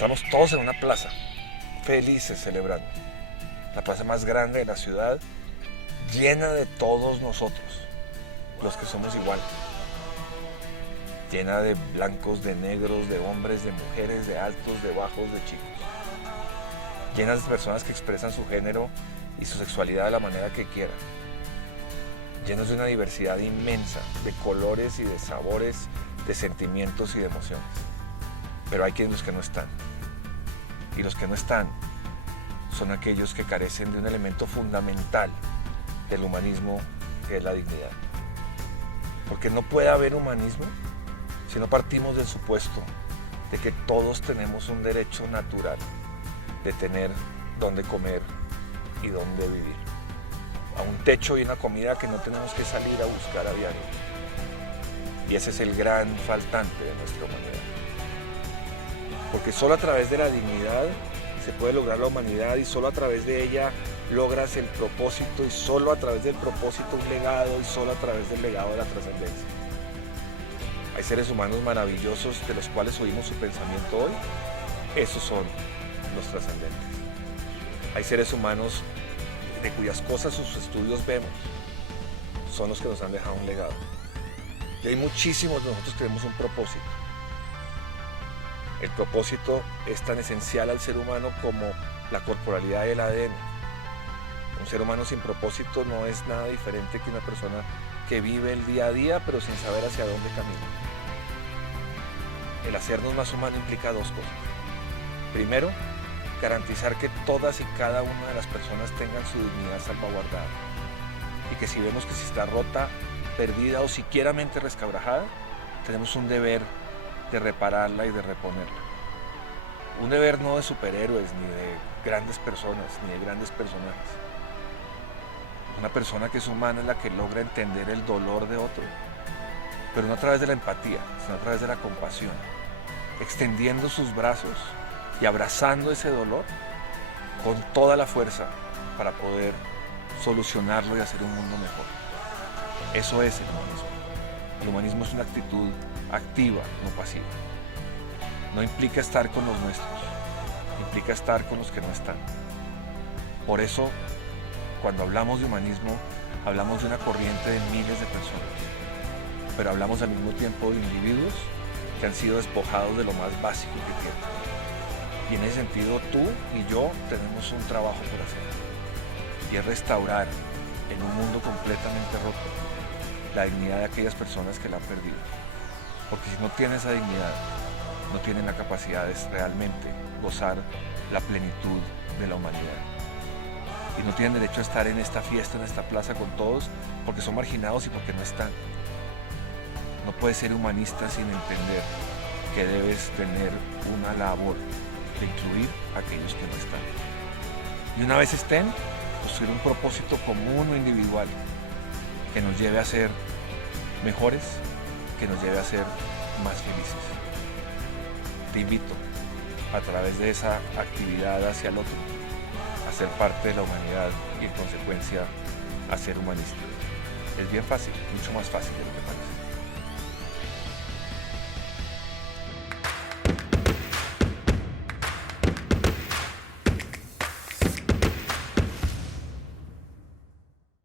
Estamos todos en una plaza, felices celebrando. La plaza más grande de la ciudad, llena de todos nosotros, los que somos igual. Llena de blancos, de negros, de hombres, de mujeres, de altos, de bajos, de chicos. Llenas de personas que expresan su género y su sexualidad de la manera que quieran. Llenos de una diversidad inmensa de colores y de sabores, de sentimientos y de emociones. Pero hay los que no están. Y los que no están son aquellos que carecen de un elemento fundamental del humanismo, que es la dignidad. Porque no puede haber humanismo si no partimos del supuesto de que todos tenemos un derecho natural de tener dónde comer y dónde vivir. A un techo y una comida que no tenemos que salir a buscar a diario. Y ese es el gran faltante de nuestra humanidad. Porque solo a través de la dignidad se puede lograr la humanidad y solo a través de ella logras el propósito y solo a través del propósito un legado y solo a través del legado de la trascendencia. Hay seres humanos maravillosos de los cuales oímos su pensamiento hoy. Esos son los trascendentes. Hay seres humanos de cuyas cosas sus estudios vemos. Son los que nos han dejado un legado. Y hay muchísimos de nosotros que tenemos un propósito. El propósito es tan esencial al ser humano como la corporalidad y el ADN. Un ser humano sin propósito no es nada diferente que una persona que vive el día a día pero sin saber hacia dónde camina. El hacernos más humano implica dos cosas. Primero, garantizar que todas y cada una de las personas tengan su dignidad salvaguardada y que si vemos que si está rota, perdida o siquieramente resquebrajada, tenemos un deber de repararla y de reponerla. Un deber no de superhéroes, ni de grandes personas, ni de grandes personajes. Una persona que es humana es la que logra entender el dolor de otro, pero no a través de la empatía, sino a través de la compasión, extendiendo sus brazos y abrazando ese dolor con toda la fuerza para poder solucionarlo y hacer un mundo mejor. Eso es el humanismo. El humanismo es una actitud activa, no pasiva. No implica estar con los nuestros, implica estar con los que no están. Por eso, cuando hablamos de humanismo, hablamos de una corriente de miles de personas, pero hablamos al mismo tiempo de individuos que han sido despojados de lo más básico que tienen. Y en ese sentido, tú y yo tenemos un trabajo por hacer, y es restaurar en un mundo completamente roto la dignidad de aquellas personas que la han perdido. Porque si no tienen esa dignidad, no tienen la capacidad de realmente gozar la plenitud de la humanidad. Y no tienen derecho a estar en esta fiesta, en esta plaza con todos, porque son marginados y porque no están. No puedes ser humanista sin entender que debes tener una labor de incluir a aquellos que no están. Y una vez estén, construir un propósito común o individual que nos lleve a ser mejores, que nos lleve a ser más felices. Te invito, a través de esa actividad hacia el otro, a ser parte de la humanidad y en consecuencia a ser humanista. Es bien fácil, mucho más fácil de lo que parece.